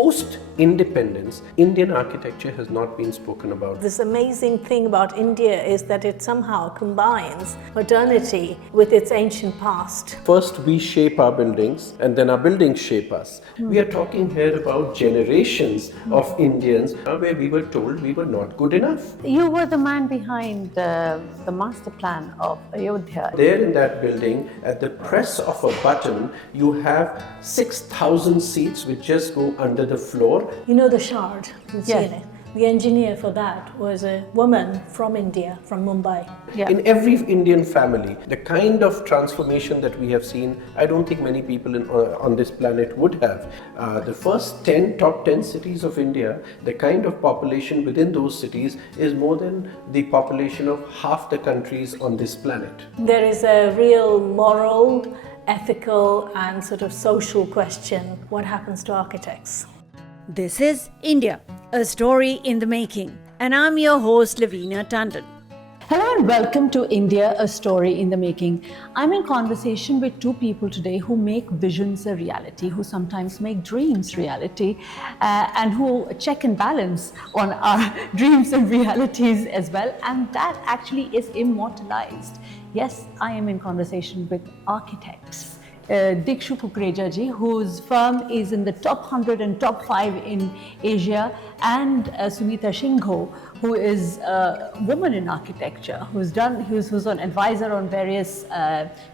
post-independence, Indian architecture has not been spoken about. This amazing thing about India is that it somehow combines modernity with its ancient past. First, we shape our buildings and then our buildings shape us. We are talking here about generations of Indians where we were told we were not good enough. You were the man behind the master plan of Ayodhya. There in that building, at the press of a button, you have 6,000 seats which just go under the floor. You know the Shard in Yes. Chile? The engineer for that was a woman from India, from Mumbai. Yeah. In every Indian family, the kind of transformation that we have seen, I don't think many people on this planet would have. The first top 10 cities of India, the kind of population within those cities is more than the population of half the countries on this planet. There is a real moral, ethical and sort of social question. What happens to architects? This is India, a story in the making. And I'm your host, Lavina Tandon. Hello and welcome to India, a story in the making. I'm in conversation with two people today who make visions a reality, who sometimes make dreams reality, and who check and balance on our dreams and realities as well. And that actually is immortalized. Yes, I am in conversation with architects. Dikshu Kukreja ji, whose firm is in the top 100 and top 5 in Asia, and Sunita Shingho, who is a woman in architecture, who's an advisor on various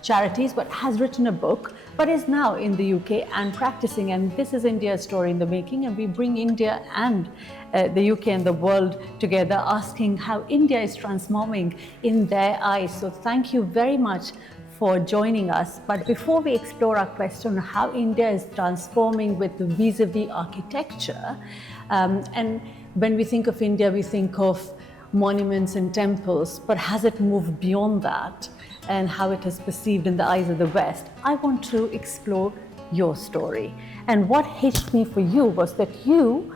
charities, but has written a book, but is now in the UK and practicing. And this is India's story in the making, and we bring India and the UK and the world together, asking how India is transforming in their eyes. So thank you very much for joining us. But before we explore our question on how India is transforming with the vis-a-vis architecture, and when we think of India, we think of monuments and temples, but has it moved beyond that and how it is perceived in the eyes of the West? I want to explore your story. And what hitched me for you was that you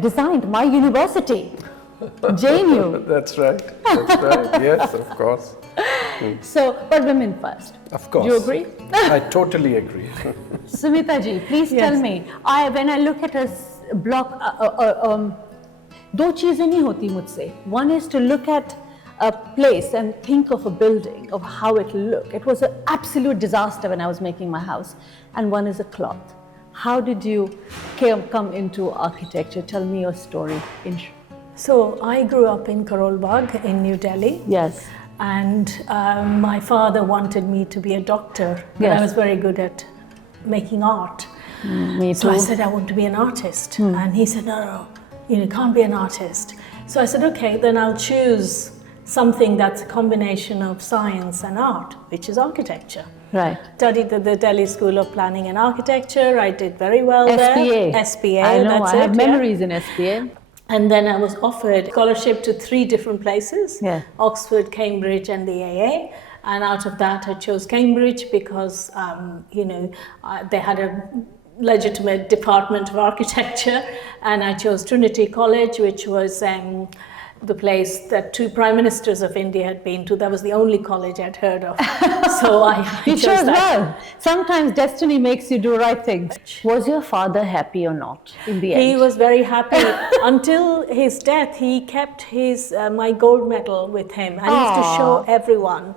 designed my university, JNU. That's right. That's right. Yes, of course. So, but women first. Of course. Do you agree? I totally agree. Sumita ji, please Yes. tell me. When I look at a block, दो चीजें नहीं होती मुझसे. One is to look at a place and think of a building, of how it looked. It was an absolute disaster when I was making my house. And one is a cloth. How did you come into architecture? Tell me your story. So I grew up in Karol Bagh in New Delhi. Yes. And my father wanted me to be a doctor, but Yes. I was very good at making art. Me So I too. said, I want to be an artist. And he said, no, you can't be an artist. So I said, okay, then I'll choose something that's a combination of science and art, which is architecture. Right. Studied at the Delhi School of Planning and Architecture. I did very well there. SPA, I know, that's I have it, yeah. memories in SPA. And then I was offered scholarship to 3 different places, Yeah. Oxford, Cambridge and the AA. And out of that I chose Cambridge because, they had a legitimate department of architecture, and I chose Trinity College, which was the place that 2 prime ministers of India had been to. That was the only college I'd heard of. So I You chose chose that. well. Sometimes destiny makes you do right things. Was your father happy or not in the end? He was very happy. Until his death, he kept my gold medal with him and he used to show everyone.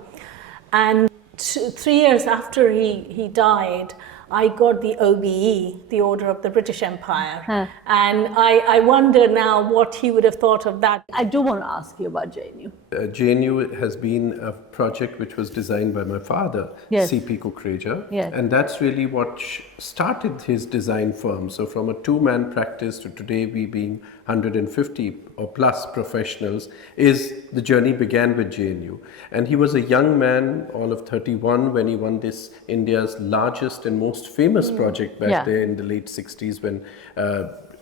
And 3 years after he died, I got the OBE, the Order of the British Empire. And I wonder now what he would have thought of that. I do want to ask you about JNU. JNU has been a project which was designed by my father, Yes. CP Kukreja, Yes. and that's really what started his design firm. So from a 2-man practice to today we being 150 or plus professionals, the journey began with JNU. And he was a young man, all of 31, when he won this India's largest and most famous project back there in the late 60s, when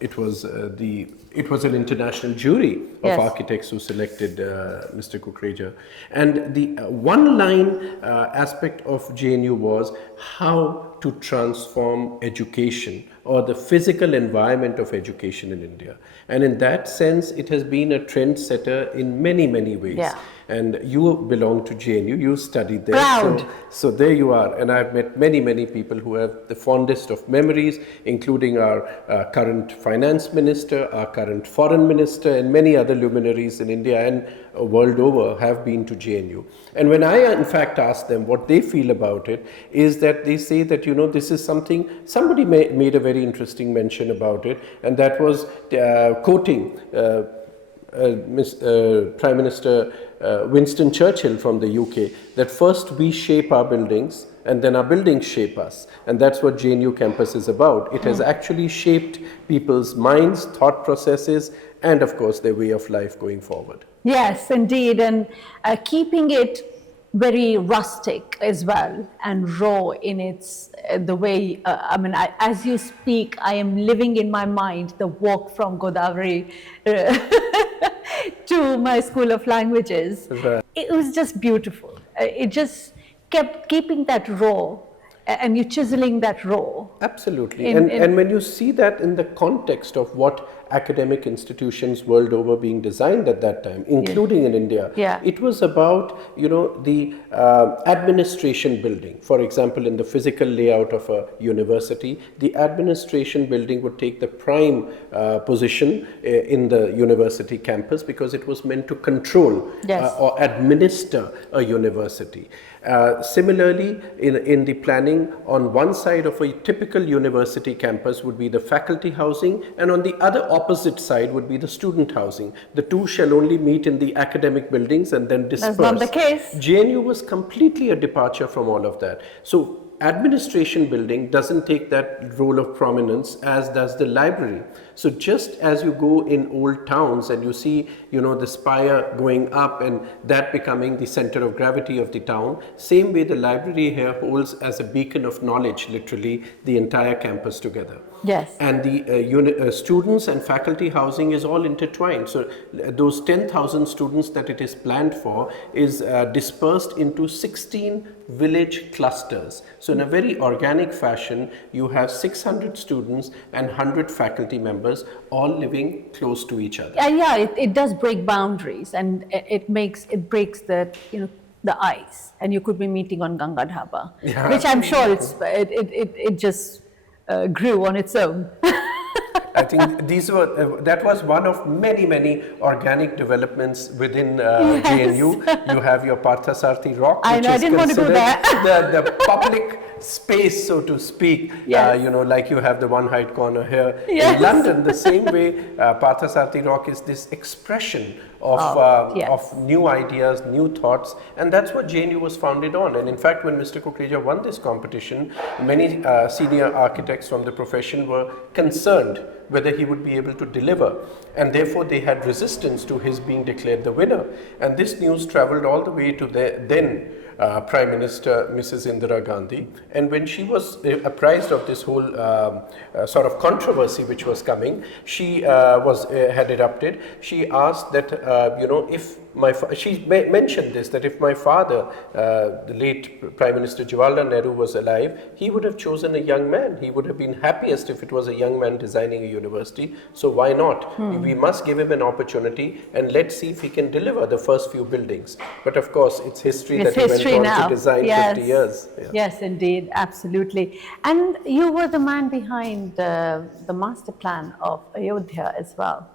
it was an international jury of architects who selected Mr. Kukreja. And the one line aspect of JNU was how to transform education or the physical environment of education in India. And in that sense, it has been a trendsetter in many, many ways. Yeah. And you belong to JNU, you studied there. Proud. So there you are. And I've met many, many people who have the fondest of memories, including our current finance minister, our current foreign minister, and many other luminaries in India and world over have been to JNU. And when I in fact ask them what they feel about it, is that they say that, this is something, somebody made a very interesting mention about it, and that was quoting Prime Minister Winston Churchill from the UK, that first we shape our buildings and then our buildings shape us. And that's what JNU campus is about. It has actually shaped people's minds, thought processes, and of course their way of life going forward. Yes, indeed, and keeping it very rustic as well and raw in its the way. As you speak, I am living in my mind the walk from Godavari to my School of Languages. Right. It was just beautiful. It just kept keeping that raw, and you chiseling that raw. Absolutely. And when you see that in the context of what academic institutions world over being designed at that time, including in India, it was about, the administration building. For example, in the physical layout of a university, the administration building would take the prime position in the university campus because it was meant to control or administer a university. Similarly, in the planning, on one side of a typical university campus would be the faculty housing, and on the other opposite side would be the student housing. The two shall only meet in the academic buildings and then disperse. That's not the case. JNU was completely a departure from all of that. So administration building doesn't take that role of prominence, as does the library. So just as you go in old towns and you see, the spire going up and that becoming the center of gravity of the town, same way the library here holds as a beacon of knowledge, literally, the entire campus together. Yes. And the students and faculty housing is all intertwined. So those 10,000 students that it is planned for is dispersed into 16 village clusters. So in a very organic fashion, you have 600 students and 100 faculty members all living close to each other. It does break boundaries, and it breaks the the ice, and you could be meeting on Ganga Dhaba, which I'm sure it just grew on its own. I think that was one of many organic developments within JNU. You have your Parthasarathi Rock, which I didn't want to go there. the public space, so to speak. Like you have the One Height Corner here in London. The same way, Parthasarathi Rock is this expression of new ideas, new thoughts, and that's what JNU was founded on. And in fact, when Mr. Kukreja won this competition, many senior architects from the profession were concerned whether he would be able to deliver, and therefore they had resistance to his being declared the winner. And this news traveled all the way to the then Prime Minister Mrs. Indira Gandhi, and when she was apprised of this whole sort of controversy which was coming, she had erupted. She asked that if she mentioned this, that if my father, the late Prime Minister Jawaharlal Nehru, was alive, he would have chosen a young man. He would have been happiest if it was a young man designing a university. So why not? We must give him an opportunity, and let's see if he can deliver the first few buildings. But of course, it's history that he went on to design 50 years. Yeah. Yes, indeed, absolutely. And you were the man behind the master plan of Ayodhya as well.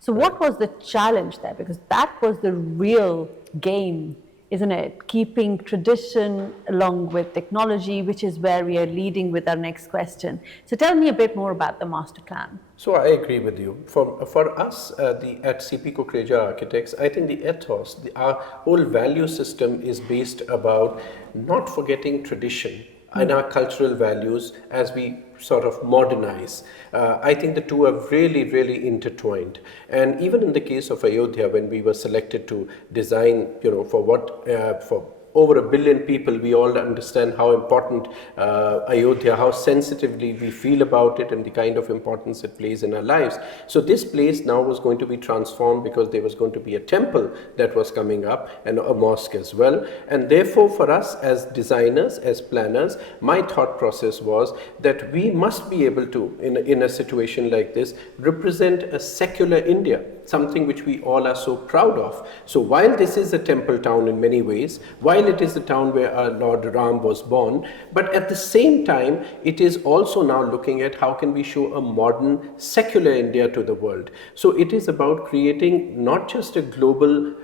So what was the challenge there? Because that was the real game, isn't it? Keeping tradition along with technology, which is where we are leading with our next question. So tell me a bit more about the master plan. So I agree with you. For us at CP Kukreja Architects, I think the ethos, our whole value system is based about not forgetting tradition and our cultural values as we sort of modernize. I think the two are really intertwined. And even in the case of Ayodhya, when we were selected to design, for over 1 billion people. We all understand how important Ayodhya, how sensitively we feel about it and the kind of importance it plays in our lives. So this place now was going to be transformed because there was going to be a temple that was coming up and a mosque as well. And therefore for us as designers, as planners, my thought process was that we must be able to, in a situation like this, represent a secular India, something which we all are so proud of. So while this is a temple town in many ways, while it is the town where our Lord Ram was born, but at the same time, it is also now looking at how can we show a modern secular India to the world. So it is about creating not just a global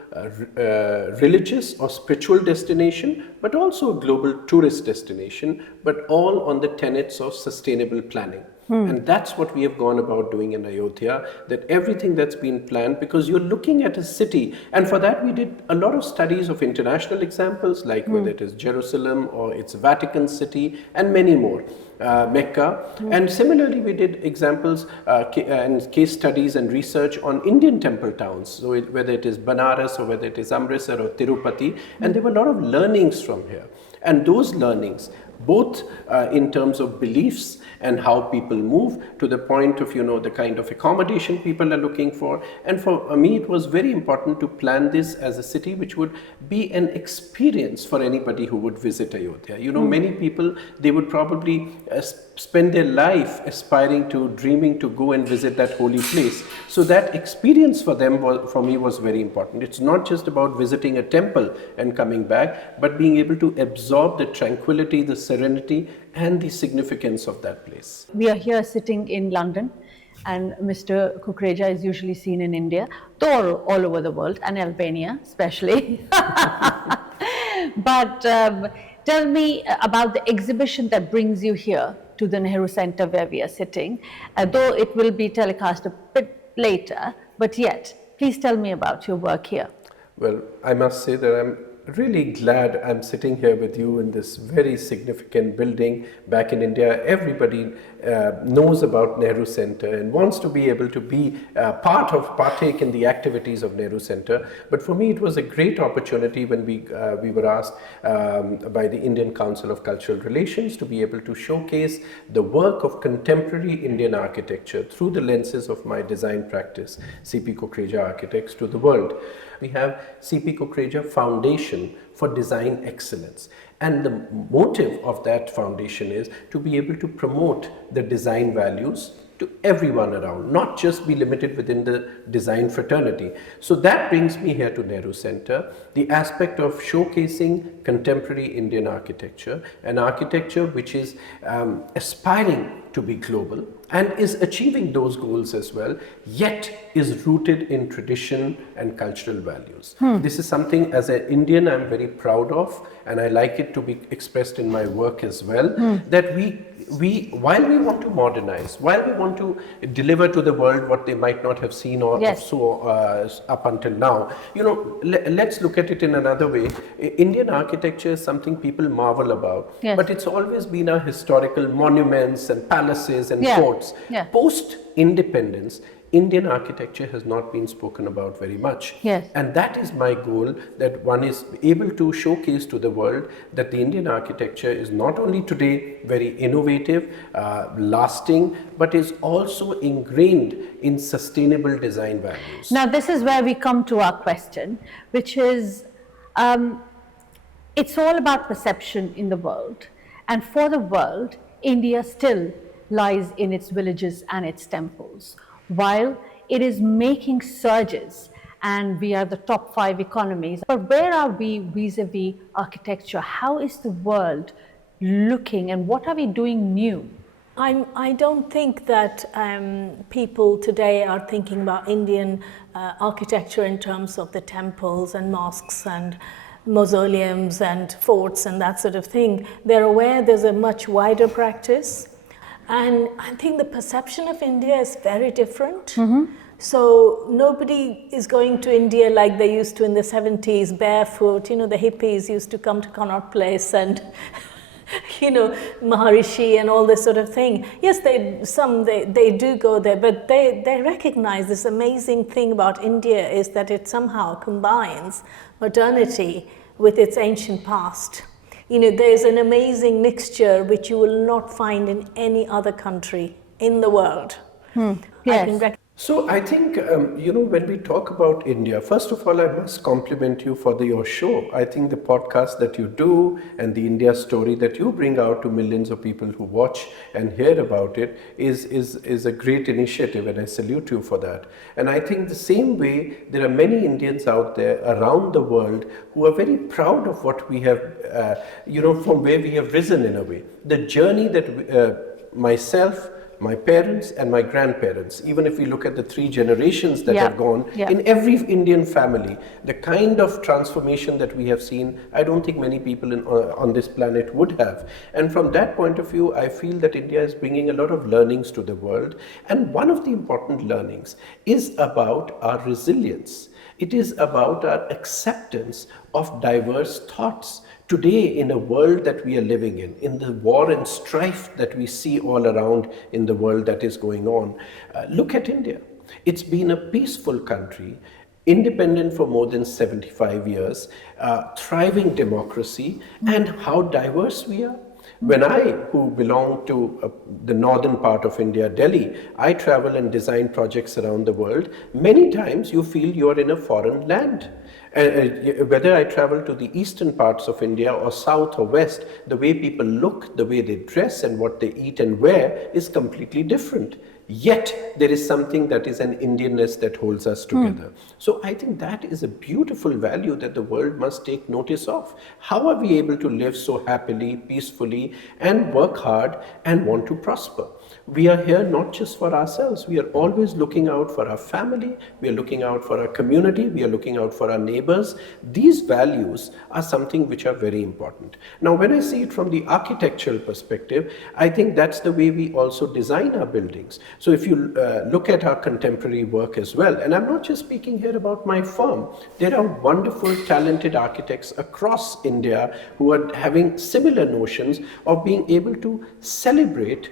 religious or spiritual destination, but also a global tourist destination, but all on the tenets of sustainable planning. And that's what we have gone about doing in Ayodhya, that everything that's been planned, because you're looking at a city, and for that we did a lot of studies of international examples, like whether it is Jerusalem or its Vatican City and many more. Mecca, and similarly we did examples and case studies and research on Indian temple towns, so whether it is Banaras or whether it is Amritsar or Tirupati, and there were a lot of learnings from here, and those learnings both in terms of beliefs and how people move, to the point of the kind of accommodation people are looking for. And for me it was very important to plan this as a city which would be an experience for anybody who would visit Ayodhya. Many people, they would probably spend their life aspiring to, dreaming to go and visit that holy place. So that experience for them, for me, was very important. It's not just about visiting a temple and coming back, but being able to absorb the tranquility, the serenity and the significance of that place. We are here sitting in London, and Mr. Kukreja is usually seen in India, though all over the world, and Albania especially. But tell me about the exhibition that brings you here to the Nehru Center where we are sitting, though it will be telecast a bit later, but yet, please tell me about your work here. Well, I must say that I'm really glad I'm sitting here with you in this very significant building back in India. Everybody knows about Nehru Center and wants to be able to be partake in the activities of Nehru Center. But for me, it was a great opportunity when we were asked by the Indian Council of Cultural Relations to be able to showcase the work of contemporary Indian architecture through the lenses of my design practice, C.P. Kukreja Architects, to the world. We have C.P. Kukreja Foundation for Design Excellence. And the motive of that foundation is to be able to promote the design values to everyone around, not just be limited within the design fraternity. So that brings me here to Nehru Center, the aspect of showcasing contemporary Indian architecture, an architecture which is aspiring to be global and is achieving those goals as well, yet is rooted in tradition and cultural values. This is something as an Indian I'm very proud of, and I like it to be expressed in my work as well, that we while we want to modernize, while we want to deliver to the world what they might not have seen or saw up until now, let's look at it in another way. Indian architecture is something people marvel about, but it's always been our historical monuments and palaces and forts. Post-independence, Indian architecture has not been spoken about very much. And that is my goal, that one is able to showcase to the world that the Indian architecture is not only today very innovative, lasting, but is also ingrained in sustainable design values. Now, this is where we come to our question, which is, it's all about perception in the world. And for the world, India still lies in its villages and its temples, while it is making surges and we are the top 5 economies. But where are we vis-a-vis architecture? How is the world looking and what are we doing new? I don't think that people today are thinking about Indian architecture in terms of the temples and mosques and mausoleums and forts and that sort of thing. They're aware there's a much wider practice. And I think the perception of India is very different. So nobody is going to India like they used to in the 70s, barefoot. The hippies used to come to Connaught Place and, Maharishi and all this sort of thing. Yes, they do go there, but they recognize this amazing thing about India is that it somehow combines modernity with its ancient past. You know, there's an amazing mixture which you will not find in any other country in the world. I Yes. can So I think, when we talk about India, first of all, I must compliment you for your show. I think the podcast that you do and the India story that you bring out to millions of people who watch and hear about it is a great initiative, and I salute you for that. And I think the same way, there are many Indians out there around the world who are very proud of what we have, from where we have risen in a way. The journey that myself, my parents and my grandparents, even if we look at the three generations that have gone in every Indian family, the kind of transformation that we have seen, I don't think many people on this planet would have. And from that point of view, I feel that India is bringing a lot of learnings to the world. And one of the important learnings is about our resilience. It is about our acceptance of diverse thoughts. Today, in a world that we are living in the war and strife that we see all around in the world that is going on, look at India. It's been a peaceful country, independent for more than 75 years, thriving democracy, and how diverse we are. When I, who belong to the northern part of India, Delhi, I travel and design projects around the world, many times you feel you're in a foreign land. Whether I travel to the eastern parts of India or south or west, the way people look, the way they dress and what they eat and wear is completely different. Yet there is something that is an Indianness that holds us together. So I think that is a beautiful value that the world must take notice of. How are we able to live so happily, peacefully, and work hard and want to prosper? We are here not just for ourselves. We are always looking out for our family. We are looking out for our community. We are looking out for our neighbors. These values are something which are very important. Now, when I see it from the architectural perspective, I think that's the way we also design our buildings. So if you look at our contemporary work as well, and I'm not just speaking here about my firm, there are wonderful, talented architects across India who are having similar notions of being able to celebrate,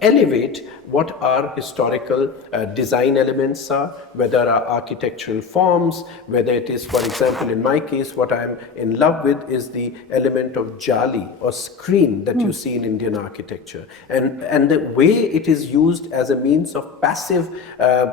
elevate what our historical design elements are, whether our architectural forms, whether it is, for example, in my case, what I'm in love with is the element of jali or screen that you see in Indian architecture, and the way it is used as a means of passive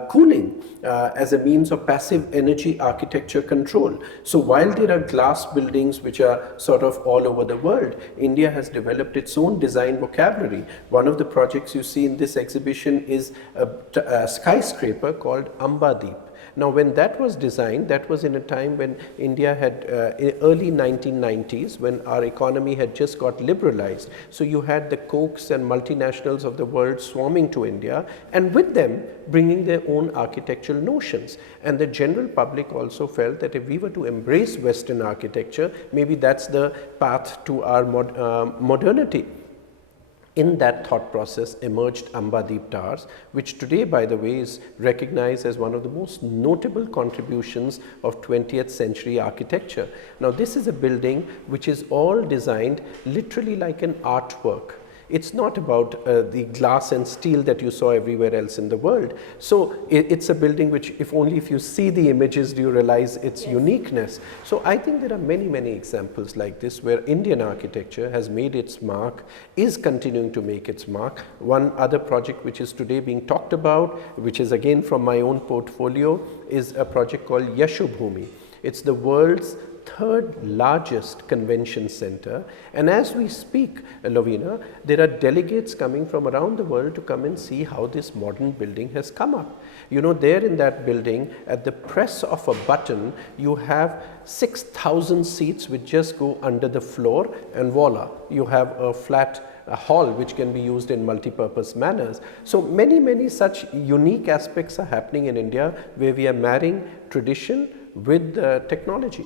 cooling, as a means of passive energy architecture control. So while there are glass buildings which are sort of all over the world, India has developed its own design vocabulary. One of the projects you see in this exhibition is a skyscraper called Ambadeep. Now, when that was designed, that was in a time when India had, early 1990s, when our economy had just got liberalized. So you had the Cokes and multinationals of the world swarming to India, and with them bringing their own architectural notions. And the general public also felt that if we were to embrace Western architecture, maybe that's the path to our modernity. In that thought process emerged Ambadeep Towers, which today, by the way, is recognized as one of the most notable contributions of 20th century architecture. Now, this is a building which is all designed literally like an artwork. It's not about the glass and steel that you saw everywhere else in the world. So it's a building which, if you see the images, do you realize its uniqueness? So I think there are many, many examples like this where Indian architecture has made its mark, is continuing to make its mark. One other project which is today being talked about, which is again from my own portfolio, is a project called Yashobhumi. It's the world's third largest convention center, and as we speak, Lovina, there are delegates coming from around the world to come and see how this modern building has come up. You know, there in that building, at the press of a button, you have 6,000 seats which just go under the floor, and voila, you have a flat hall which can be used in multi-purpose manners. So many, many such unique aspects are happening in India where we are marrying tradition with technology.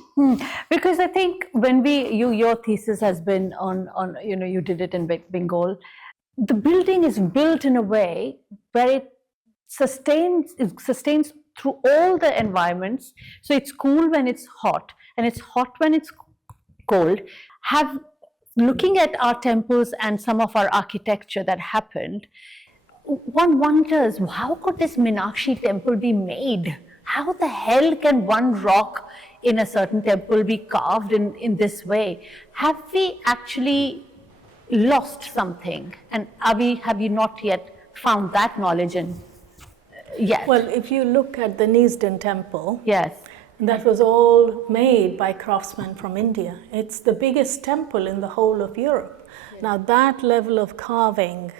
Because I think when your thesis has been on you did it in Bengal, the building is built in a way where it sustains through all the environments. So it's cool when it's hot and it's hot when it's cold. Looking at our temples and some of our architecture that happened, one wonders, how could this Meenakshi temple be made? How the hell can one rock in a certain temple be carved in this way. Have we actually lost something? And have you not yet found that knowledge in yet? Well, if you look at the Neasden temple, Yes. that was all made by craftsmen from India. It's the biggest temple in the whole of Europe. Now, that level of carving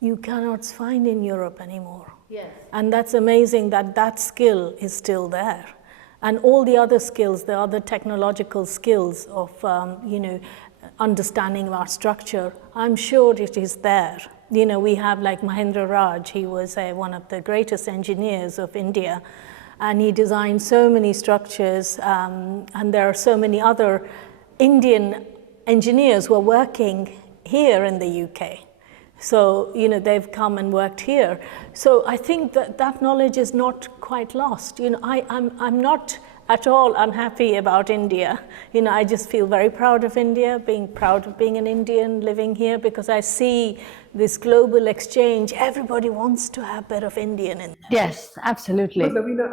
you cannot find in Europe anymore. Yes. And that's amazing that that skill is still there. And all the other skills, the other technological skills of, understanding our structure, I'm sure it is there. You know, we have like Mahendra Raj, he was one of the greatest engineers of India, and he designed so many structures, and there are so many other Indian engineers who are working here in the UK. So, you know, they've come and worked here. So I think that that knowledge is not quite lost. You know, I'm not at all unhappy about India. You know, I just feel very proud of India, being proud of being an Indian living here, because I see this global exchange. Everybody wants to have a bit of Indian in them. Yes, absolutely. But Lavina,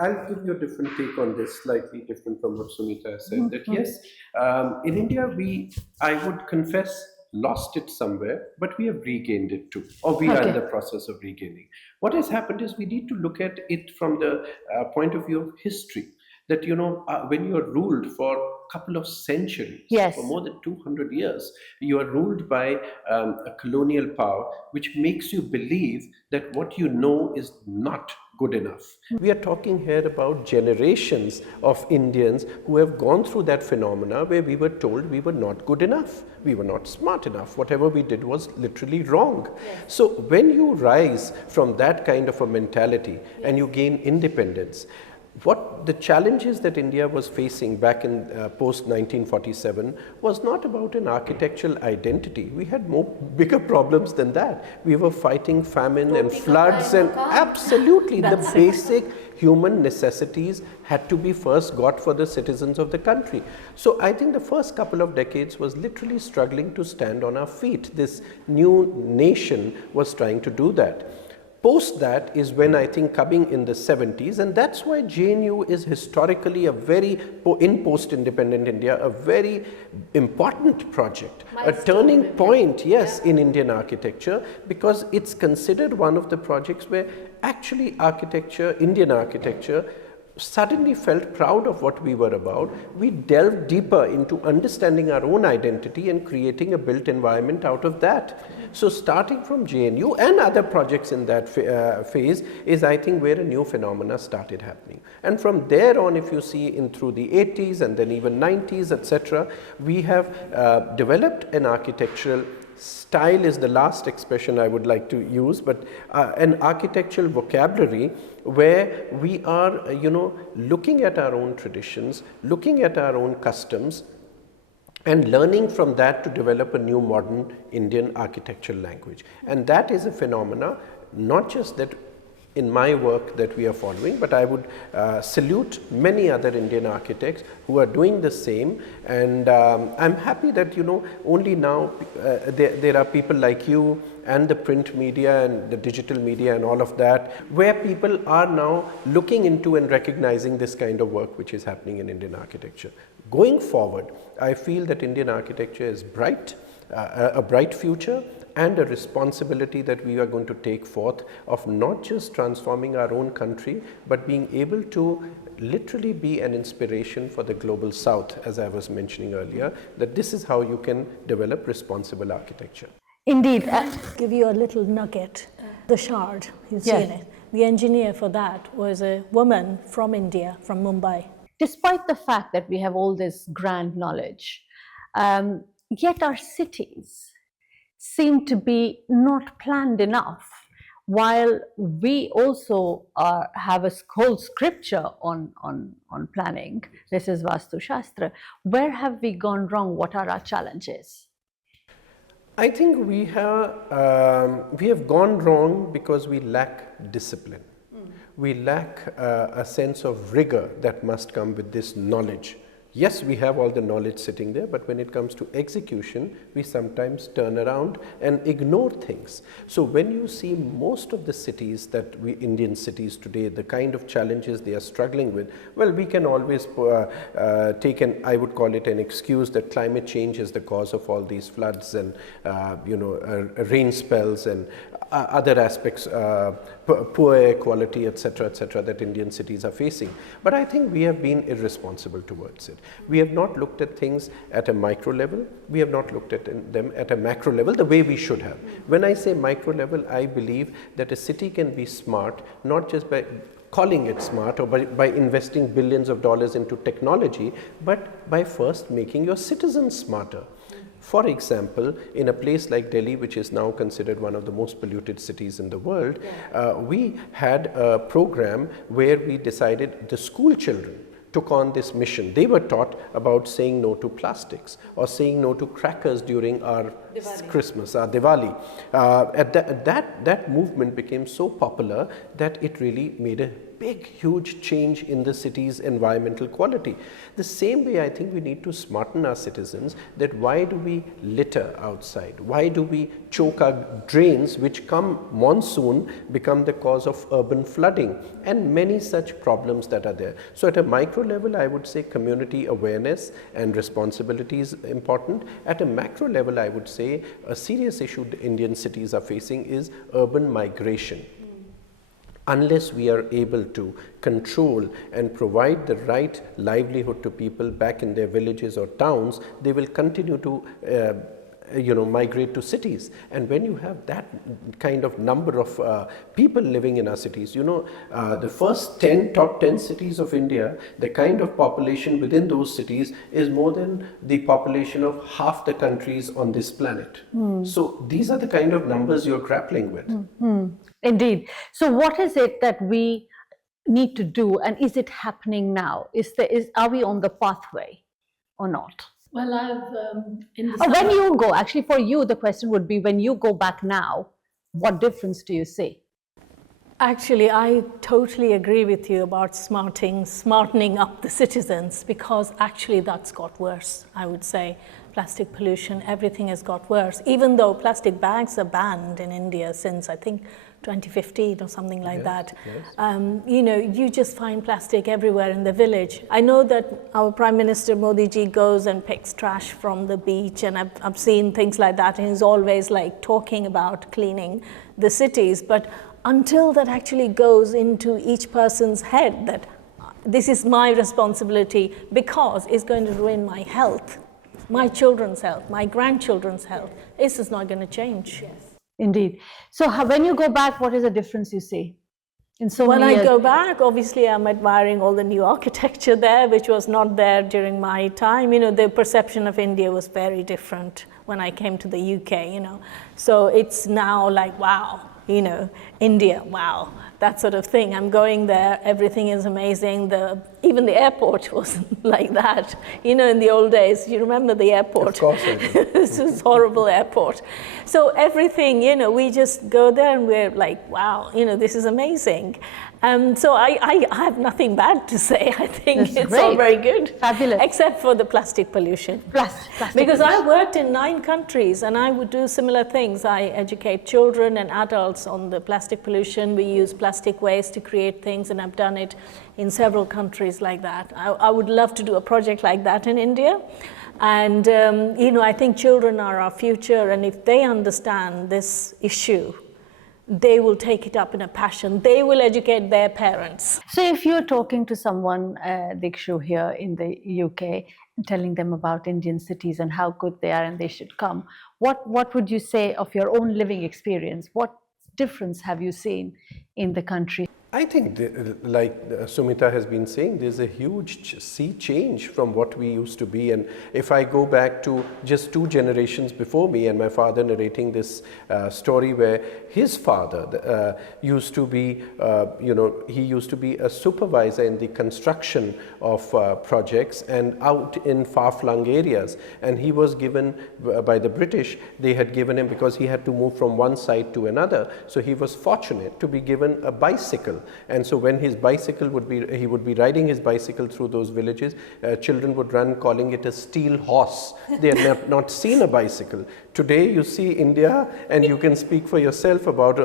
I'll give you a different take on this, slightly different from what Sumita said. That yes, in India I would confess, lost it somewhere, but we have regained it too, or we are in the process of regaining. What has happened is we need to look at it from the point of view of history. That, you know, when you are ruled for a couple of centuries, Yes. for more than 200 years, you are ruled by a colonial power, which makes you believe that what you know is not good enough. We are talking here about generations of Indians who have gone through that phenomena where we were told we were not good enough, we were not smart enough, whatever we did was literally wrong. So when you rise from that kind of a mentality and you gain independence, what the challenges that India was facing back in post 1947 was not about an architectural identity. We had bigger problems than that. We were fighting famine and floods, and absolutely the basic human necessities had to be first got for the citizens of the country. So I think the first couple of decades was literally struggling to stand on our feet. This new nation was trying to do that. Post that is when I think coming in the 70s, and that's why JNU is historically in post-independent India, a very important project, a turning point, yes, in Indian architecture, because it's considered one of the projects where actually architecture, Indian architecture, suddenly felt proud of what we were about. We delved deeper into understanding our own identity and creating a built environment out of that. So starting from JNU and other projects in that phase is, I think, where a new phenomena started happening. And from there on, if you see in through the 80s and then even 90s, etc., we have developed an architectural style is the last expression I would like to use, but an architectural vocabulary where we are, looking at our own traditions, looking at our own customs, and learning from that to develop a new modern Indian architectural language. And that is a phenomena, not just that in my work that we are following, but I would salute many other Indian architects who are doing the same. And I'm happy that, only now there are people like you and the print media and the digital media and all of that, where people are now looking into and recognizing this kind of work which is happening in Indian architecture. Going forward, I feel that Indian architecture is bright, a bright future, and a responsibility that we are going to take forth of not just transforming our own country, but being able to literally be an inspiration for the global south, as I was mentioning earlier, that this is how you can develop responsible architecture. Indeed. Give you a little nugget. The Shard, you've seen it. The engineer for that was a woman from India, from Mumbai. Despite the fact that we have all this grand knowledge, yet our cities seem to be not planned enough, while we also have a whole scripture on planning. This is Vastu Shastra. Where have we gone wrong? What are our challenges? I think we have gone wrong because we lack discipline. We lack a sense of rigor that must come with this knowledge. Yes, we have all the knowledge sitting there, but when it comes to execution, we sometimes turn around and ignore things. So when you see most of the cities that Indian cities today, the kind of challenges they are struggling with, well, we can always take I would call it an excuse that climate change is the cause of all these floods and rain spells and other aspects, poor air quality, etc., that Indian cities are facing. But I think we have been irresponsible towards it. We have not looked at things at a micro level. We have not looked at them at a macro level the way we should have. When I say micro level, I believe that a city can be smart not just by calling it smart or by investing billions of dollars into technology, but by first making your citizens smarter. For example, in a place like Delhi, which is now considered one of the most polluted cities in the world, we had a program where we decided the school children took on this mission. They were taught about saying no to plastics or saying no to crackers during our Christmas, our Diwali. That movement became so popular that it really made a big, huge change in the city's environmental quality. The same way, I think we need to smarten our citizens that why do we litter outside? Why do we choke our drains, which come monsoon, become the cause of urban flooding and many such problems that are there. So at a micro level, I would say community awareness and responsibility is important. At a macro level, I would say a serious issue the Indian cities are facing is urban migration. Unless we are able to control and provide the right livelihood to people back in their villages or towns, they will continue to migrate to cities. And when you have that kind of number of people living in our cities, the first top 10 cities of India, the kind of population within those cities is more than the population of half the countries on this planet. So these are the kind of numbers you're grappling with. Indeed. So what is it that we need to do, and is it happening now? Are we on the pathway or not? Well, When you go, actually for you, the question would be, when you go back now, what difference do you see? Actually, I totally agree with you about smartening up the citizens, because actually that's got worse, I would say. Plastic pollution, everything has got worse, even though plastic bags are banned in India since, I think, 2015 or something like that. Yes. You just find plastic everywhere in the village. I know that our Prime Minister Modi ji goes and picks trash from the beach, and I've seen things like that, and he's always like talking about cleaning the cities. But until that actually goes into each person's head that this is my responsibility because it's going to ruin my health, my children's health, my grandchildren's health, this is not going to change. Yes. Indeed. So when you go back, what is the difference you see? When I go back, obviously I'm admiring all the new architecture there, which was not there during my time. The perception of India was very different when I came to the UK, So it's now like, wow, India, wow, that sort of thing. I'm going there, everything is amazing. Even the airport wasn't like that. In the old days, you remember the airport? Of course I do. This is horrible airport. So everything, we just go there and we're like, wow, this is amazing. So I have nothing bad to say. I think it's all very good. Fabulous. Except for the plastic pollution. Plastic because pollution. I worked in 9 countries and I would do similar things. I educate children and adults on the plastic pollution. We use plastic waste to create things, and I've done it in several countries like that. I would love to do a project like that in India. And, I think children are our future, and if they understand this issue, they will take it up in a passion. They will educate their parents. So if you're talking to someone, Dikshu, here in the UK, telling them about Indian cities and how good they are and they should come, what would you say of your own living experience? What difference have you seen in the country? I think, like Sumita has been saying, there's a huge sea change from what we used to be. And if I go back to just 2 generations before me, and my father narrating this story where his father used to be, he used to be a supervisor in the construction of projects and out in far-flung areas. And he was given by the British, they had given him, because he had to move from one side to another. So he was fortunate to be given a bicycle And so when his bicycle would be, he would be riding his bicycle through those villages, children would run calling it a steel horse. They had not seen a bicycle. Today you see India, and you can speak for yourself about,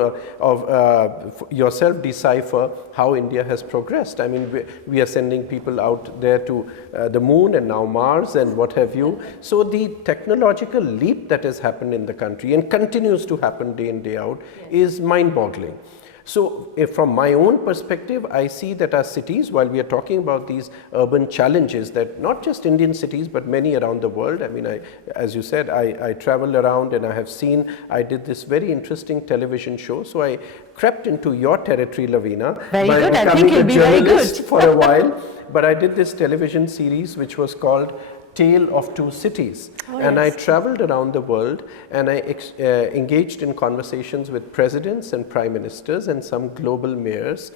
yourself decipher how India has progressed. I mean, we are sending people out there to the moon and now Mars and what have you. So the technological leap that has happened in the country and continues to happen day in, day out is mind-boggling. So from my own perspective, I see that our cities, while we are talking about these urban challenges that not just Indian cities but many around the world, I mean, as you said, I travel around and I have seen, I did this very interesting television show. So I crept into your territory, Lavina, Very by good. I becoming think a you'll be very journalist good. for a while. But I did this television series which was called Tale of Two Cities. And I traveled around the world and I engaged in conversations with presidents and prime ministers and some global mayors.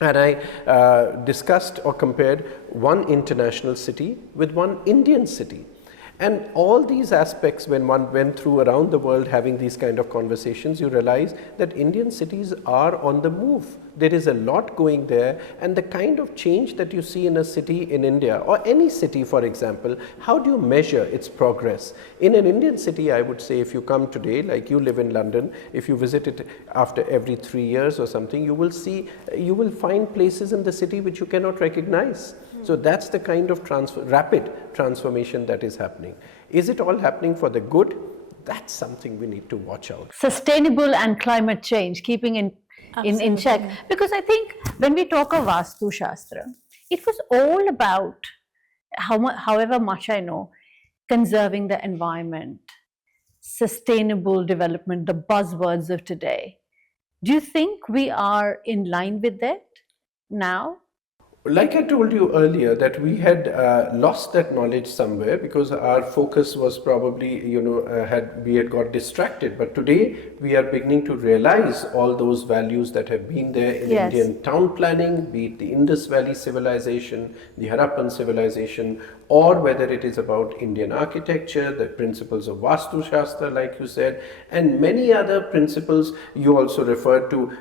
And I discussed or compared one international city with one Indian city. And all these aspects, when one went through around the world having these kind of conversations, you realize that Indian cities are on the move. There is a lot going there, and the kind of change that you see in a city in India, or any city for example, how do you measure its progress? In an Indian city, I would say, if you come today, like you live in London, if you visit it after every 3 years or something, you will see, you will find places in the city which you cannot recognize. So that's the kind of rapid transformation that is happening. Is it all happening for the good? That's something we need to watch out. Sustainable and climate change, keeping in check. Because I think when we talk of Vastu Shastra, it was all about, however much I know, conserving the environment, sustainable development, the buzzwords of today. Do you think we are in line with that now? Like I told you earlier, that we had lost that knowledge somewhere because our focus was probably, we had got distracted. But today we are beginning to realize all those values that have been there in Indian town planning, be it the Indus Valley civilization, the Harappan civilization, or whether it is about Indian architecture, the principles of Vastu Shastra, like you said, and many other principles. You also referred to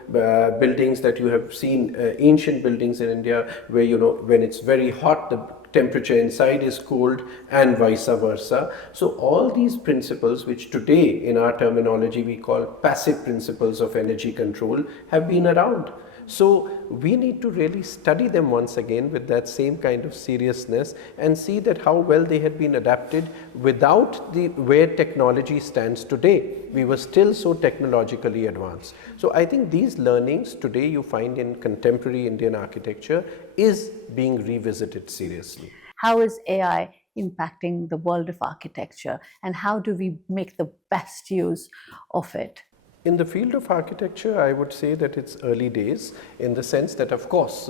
buildings that you have seen, ancient buildings in India, where when it's very hot, the temperature inside is cold, and vice versa. So all these principles, which today in our terminology we call passive principles of energy control, have been around. So we need to really study them once again with that same kind of seriousness and see that how well they had been adapted without where technology stands today. We were still so technologically advanced. So I think these learnings today you find in contemporary Indian architecture is being revisited seriously. How is AI impacting the world of architecture, and how do we make the best use of it? In the field of architecture, I would say that it's early days, in the sense that, of course,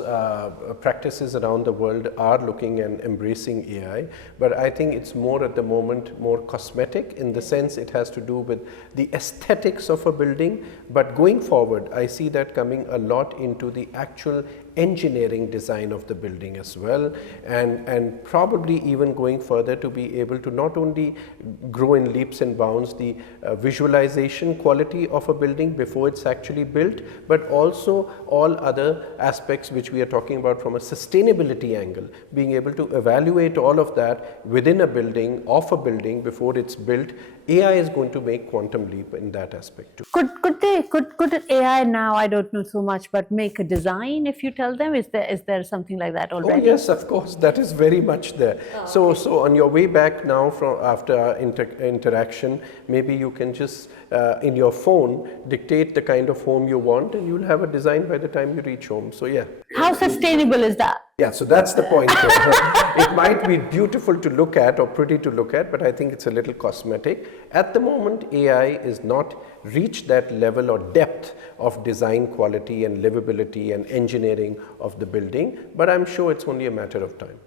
practices around the world are looking and embracing AI, but I think it's more at the moment more cosmetic, in the sense it has to do with the aesthetics of a building. But going forward, I see that coming a lot into the actual engineering design of the building as well, and probably even going further to be able to not only grow in leaps and bounds the visualization quality of a building before it's actually built, but also all other aspects which we are talking about from a sustainability angle, being able to evaluate all of that within a building, of a building before it's built. AI is going to make quantum leap in that aspect too. Could AI now, I don't know so much, but make a design if you tell them? Is there something like that already? Oh yes, of course, that is very much there. So on your way back now from after our interaction, maybe you can just in your phone dictate the kind of home you want, and you'll have a design by the time you reach home. So yeah. How sustainable is that? Yeah, so that's the point. It might be beautiful to look at or pretty to look at, but I think it's a little cosmetic. At the moment, AI is not reached that level or depth of design quality and livability and engineering of the building, but I'm sure it's only a matter of time.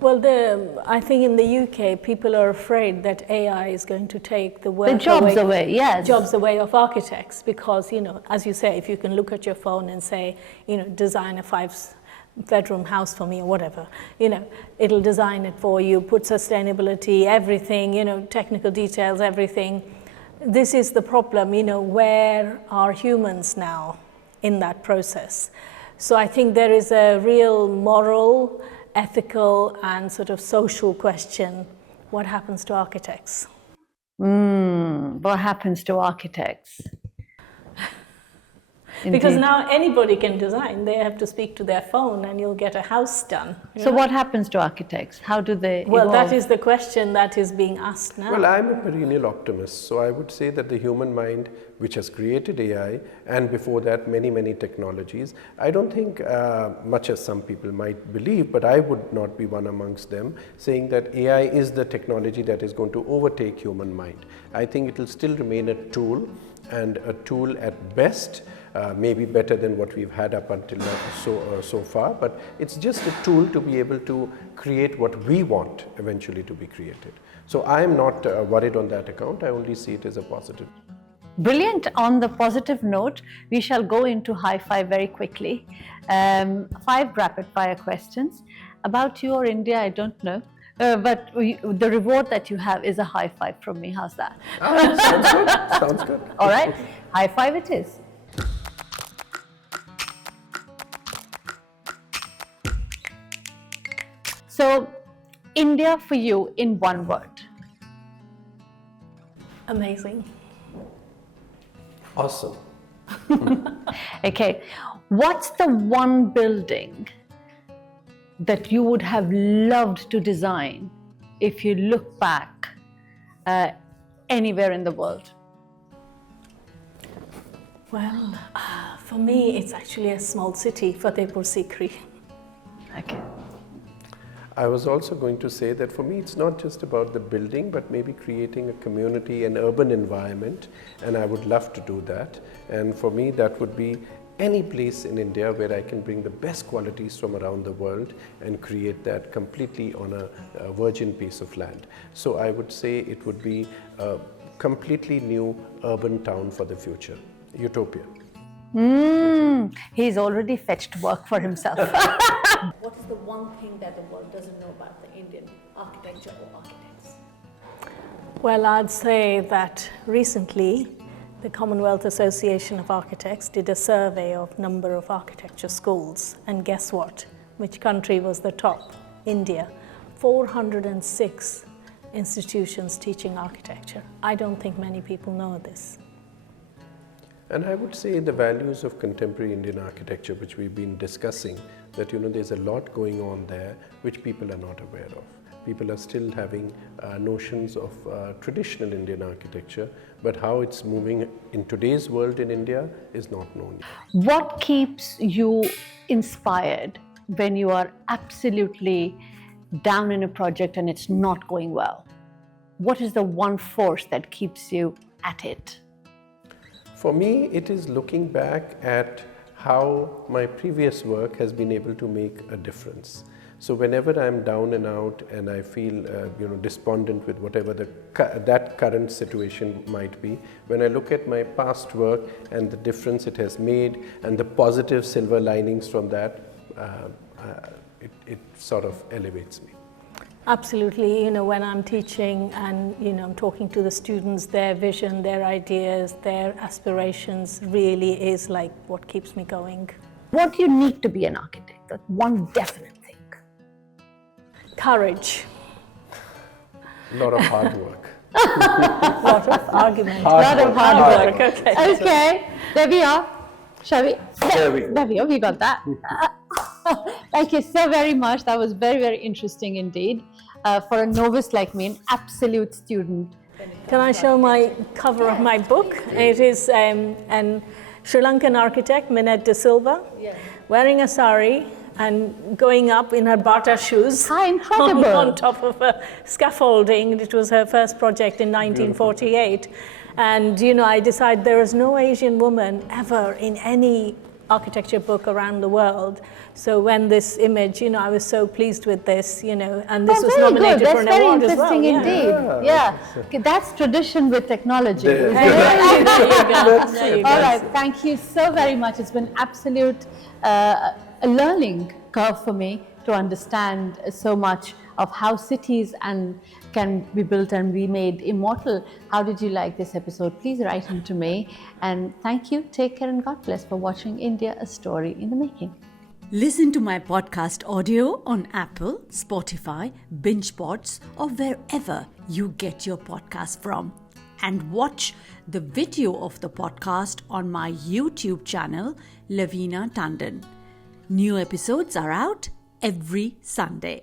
Well, I think in the UK, people are afraid that AI is going to take the work jobs away, yes. Jobs away of architects, because, as you say, if you can look at your phone and say, design a 5-bedroom house for me or whatever, it'll design it for you, put sustainability, everything, technical details, everything. This is the problem, where are humans now in that process. So I think there is a real moral, ethical, and sort of social question. What happens to architects? What happens to architects? Because Indeed. now anybody can design. They have to speak to their phone and you'll get a house done. So what happens to architects? How do they Well, evolve? that is the question that is being asked now. Well, I'm a perennial optimist, so I would say that the human mind, which has created AI, and before that many technologies, I don't think, much as some people might believe, but I would not be one amongst them, saying that AI is the technology that is going to overtake human mind. I think it will still remain a tool, and a tool at best, maybe better than what we've had up until now, so far, but it's just a tool to be able to create what we want eventually to be created. So I'm not worried on that account. I only see it as a positive. Brilliant. On the positive note, we shall go into high five very quickly. 5 rapid fire questions. About you or India, I don't know. But the reward that you have is a high five from me. How's that? Sounds good. Sounds good. All right. High five it is. So, India for you in one word. Amazing. Awesome. Okay. What's the one building that you would have loved to design if you look back anywhere in the world? Well, for me, it's actually a small city, Fatehpur Sikri. Okay. I was also going to say that for me it's not just about the building, but maybe creating a community, an urban environment, and I would love to do that. And for me that would be any place in India where I can bring the best qualities from around the world and create that completely on a virgin piece of land. So I would say it would be a completely new urban town for the future, utopia. He's already fetched work for himself. What is the one thing that the world doesn't know about the Indian architecture or architects? Well, I'd say that recently the Commonwealth Association of Architects did a survey of number of architecture schools, and guess what? Which country was the top? India. 406 institutions teaching architecture. I don't think many people know this. And I would say the values of contemporary Indian architecture, which we've been discussing, that there's a lot going on there which people are not aware of. People are still having notions of traditional Indian architecture, but how it's moving in today's world in India is not known. What keeps you inspired when you are absolutely down in a project and it's not going well? What is the one force that keeps you at it? For me, it is looking back at how my previous work has been able to make a difference. So whenever I'm down and out and I feel despondent with whatever that current situation might be, when I look at my past work and the difference it has made and the positive silver linings from that, it sort of elevates me. Absolutely. When I'm teaching and I'm talking to the students, their vision, their ideas, their aspirations really is like what keeps me going. What do you need to be an architect? That one definite thing. Courage. A lot of hard work. A lot of argument. Lot of hard work. Okay. Okay, there we are. Shall we? There we go. There we are. We got that. Thank you so very much. That was very, very interesting indeed. For a novice like me, an absolute student. Can I show my cover of my book? It is an Sri Lankan architect, Minette De Silva, wearing a sari and going up in her Bata shoes How incredible. on top of a scaffolding. It was her first project in 1948. And I decided there is no Asian woman ever in any architecture book around the world. So when this image, I was so pleased with this, and this was very nominated good. for an That's award very as well. interesting Yeah. indeed. Yeah. Okay, that's tradition with technology. There. There you go. There you go. All right, thank you so very much. It's been absolute a learning curve for me to understand so much of how cities can be built and be made immortal. How did you like this episode? Please write into me. And thank you, take care, and God bless for watching India, a story in the making. Listen to my podcast audio on Apple, Spotify, BingePods, or wherever you get your podcast from. And watch the video of the podcast on my YouTube channel, Lavina Tandon. New episodes are out every Sunday.